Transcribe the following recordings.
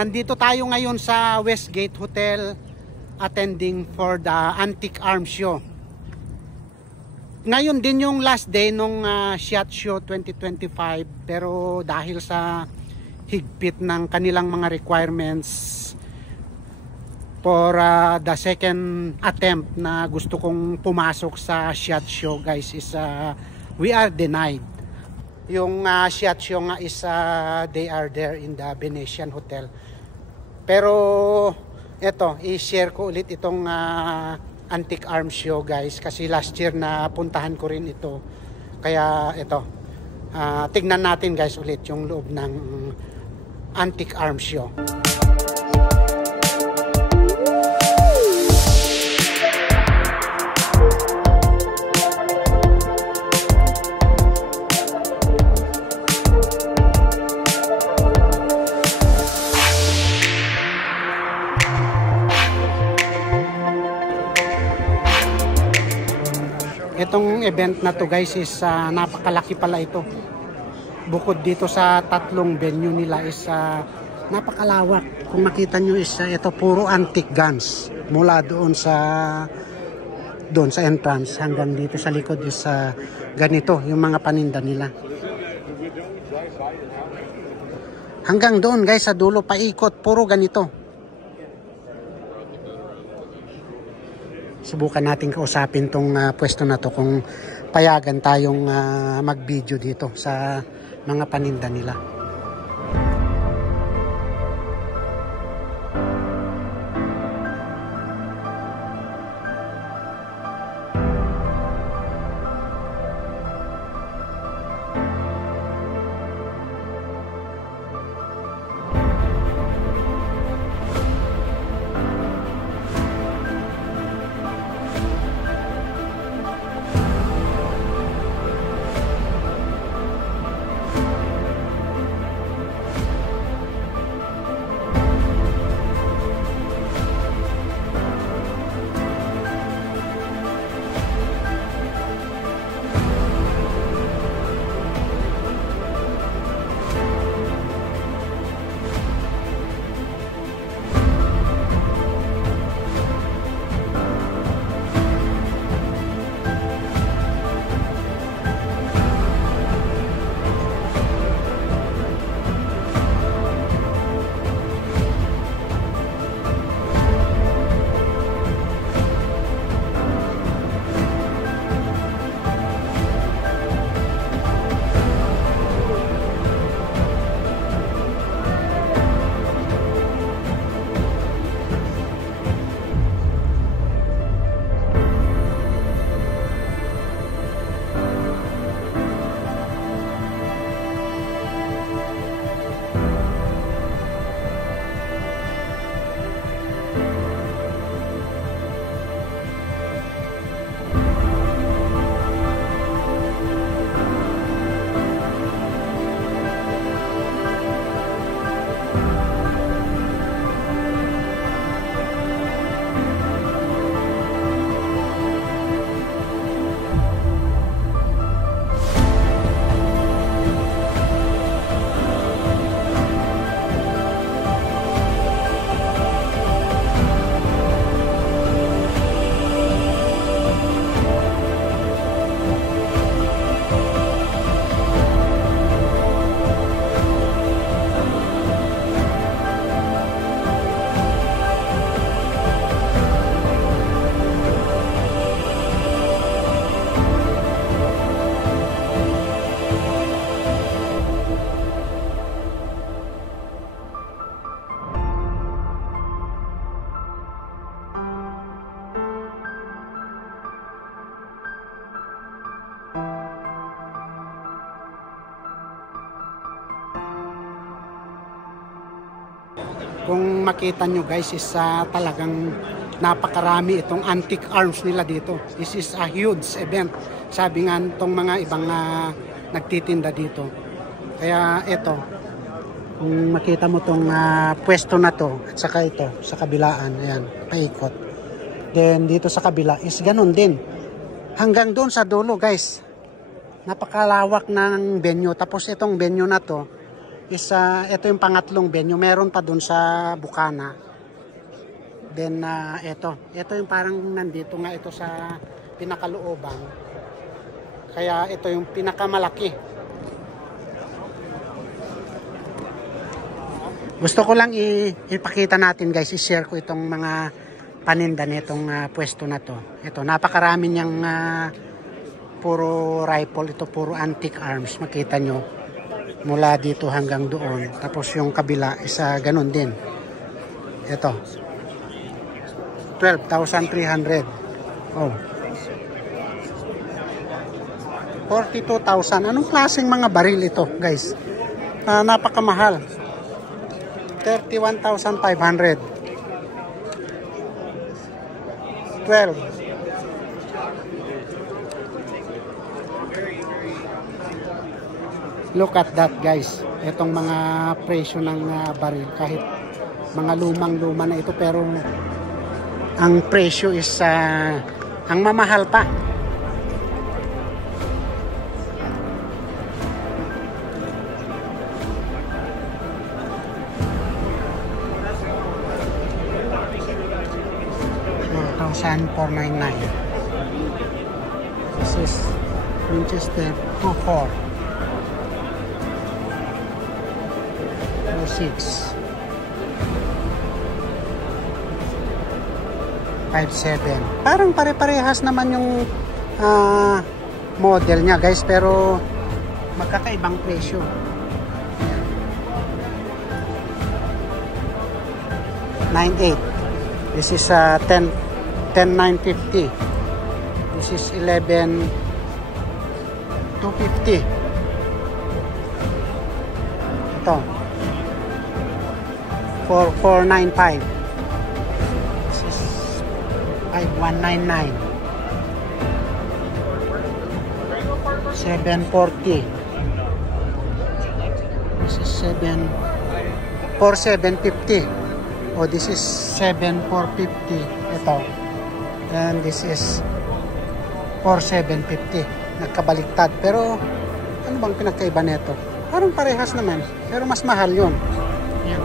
Nandito tayo ngayon sa Westgate Hotel attending for the Antique Arms Show. Ngayon din yung last day nung SHOT Show 2025, pero dahil sa higpit ng kanilang mga requirements for the second attempt na gusto kong pumasok sa SHOT Show, guys, is we are denied. Yung SHOT Show nga is they are there in the Venetian Hotel. Pero eto, i-share ko ulit itong Antique Arms Show, guys, kasi last year na puntahan ko rin ito. Kaya ito, tignan natin, guys, ulit yung loob ng Antique Arms Show. Itong event na to, guys, is napakalaki pala ito. Bukod dito sa tatlong venue nila is napakalawak. Kung makita nyo is ito puro antique guns. Mula doon sa entrance hanggang dito sa likod is ganito yung mga paninda nila. Hanggang doon, guys, sa dulo paikot, puro ganito. Subukan natin kausapin tong pwesto na to kung payagan tayong mag-video dito sa mga paninda nila. Kung makita nyo, guys, is talagang napakarami itong antique arms nila dito. This is a huge event, sabi nga itong mga ibang nagtitinda dito. Kaya ito, kung makita mo itong pwesto na to, at saka ito sa kabilaan, ayan, paikot. Then dito sa kabila is ganun din, hanggang doon sa dulo, guys. Napakalawak ng venue. Tapos itong venue na to is ito yung pangatlong venue. Meron pa dun sa Bukana. Then ito yung parang nandito nga ito sa pinakalooban. Kaya ito yung pinakamalaki. Gusto ko lang ipakita natin guys, i-share ko itong mga paninda nitong pwesto na to. Ito, napakarami niyang puro rifle, ito puro antique arms, makita nyo. Mula dito hanggang doon. Tapos yung kabila, isa ganun din. Ito. 12,300. Oh. 42,000. Anong klaseng mga baril ito, guys? Napakamahal. 31,500. 12. Look at that guys. Itong mga presyo ng baril, kahit mga lumang-luma na ito, pero ang presyo is ang mamahal pa. $4,499. This is Winchester 2.4. 6 5.7. Parang pare-parehas naman yung model niya guys, pero magkakaibang presyo. 9.8. This is 10.950. This is 11.250. Ito 4,495. This is 5,199. 740. This is 4,750. Oh, this is 7,450. Ito. And this is 4,750. Nagkabaliktad. Pero ano bang pinagkaiba nito? Parang parehas naman, pero mas mahal yun. Yan.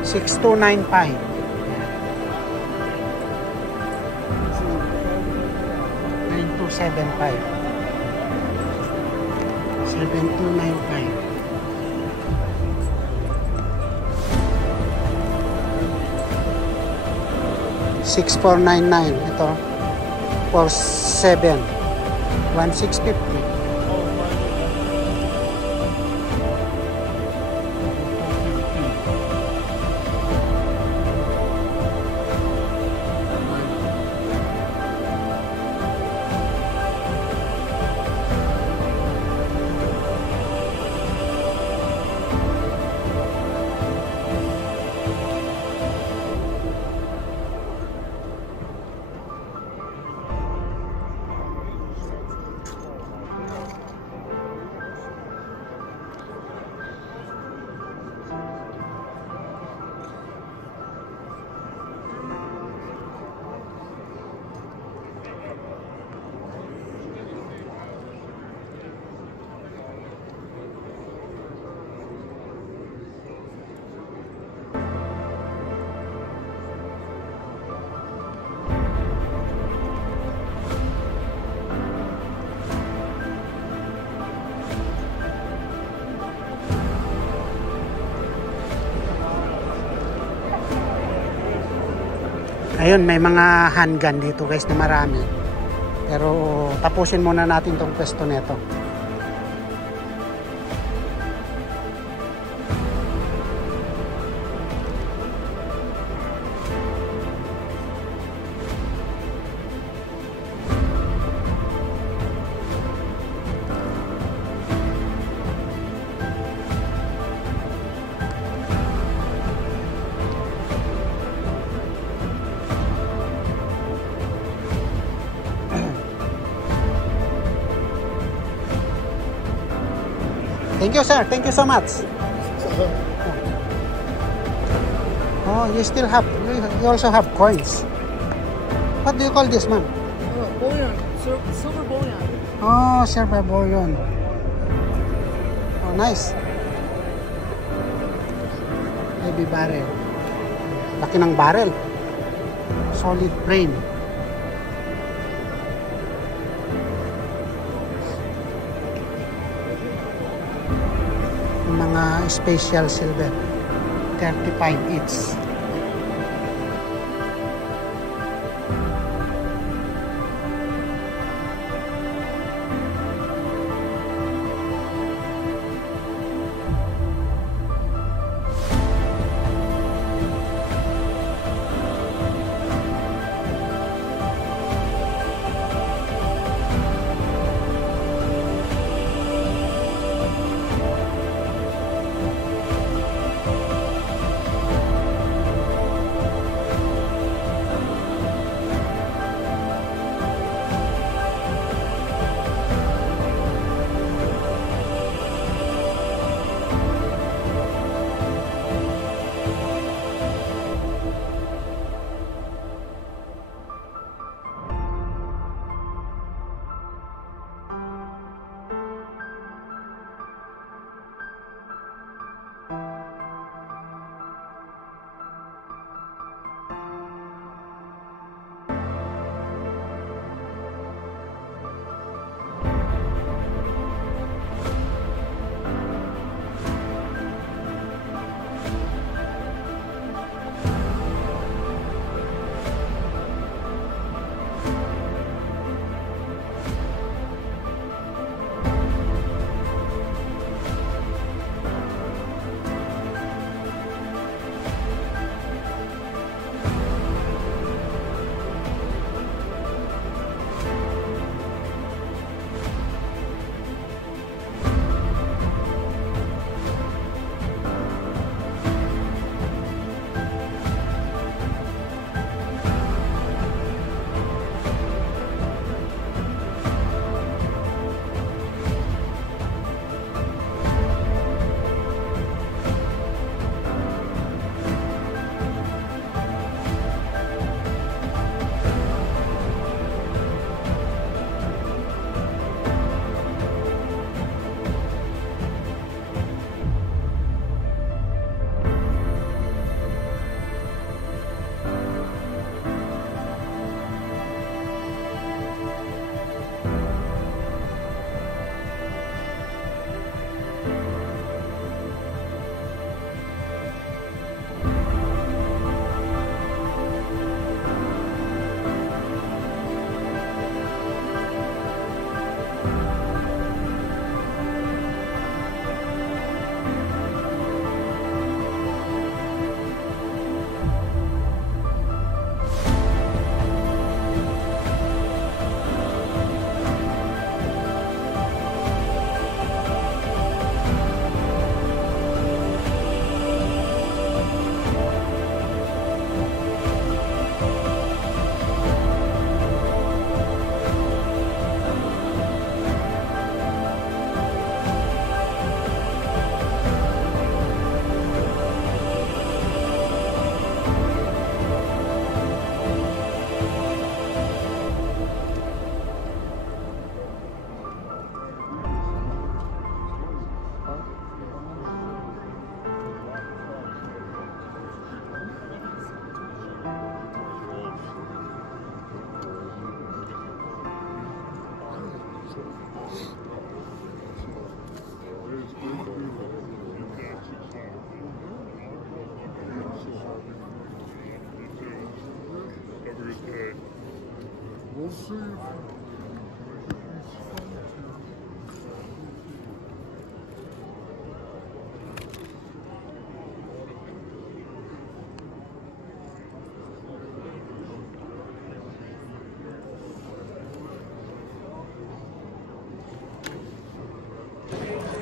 6,295. 9,275. 7,295. 6,499. Ito 4,7. 1,650. Ayun, may mga handgun dito guys na marami. Pero tapusin muna natin tong pwesto nito. Thank you, sir. Thank you so much. Oh, you still have, you also have coins. What do you call this, ma'am? Bullion. Silver bullion. Oh, silver bullion. Oh, nice. Heavy barrel. Laki ng barrel. Solid frame. Mga special silver. 35 each. We'll see.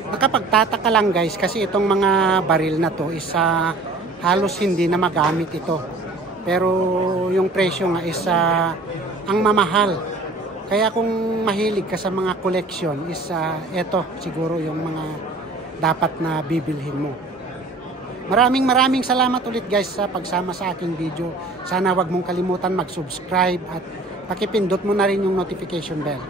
Nakapagtataka lang guys kasi itong mga baril na to is halos hindi na magamit ito. Pero yung presyo nga is ang mamahal. Kaya kung mahilig ka sa mga collection is ito siguro yung mga dapat na bibilhin mo. Maraming salamat ulit guys sa pagsama sa aking video. Sana wag mong kalimutan mag-subscribe at pakipindot mo na rin yung notification bell.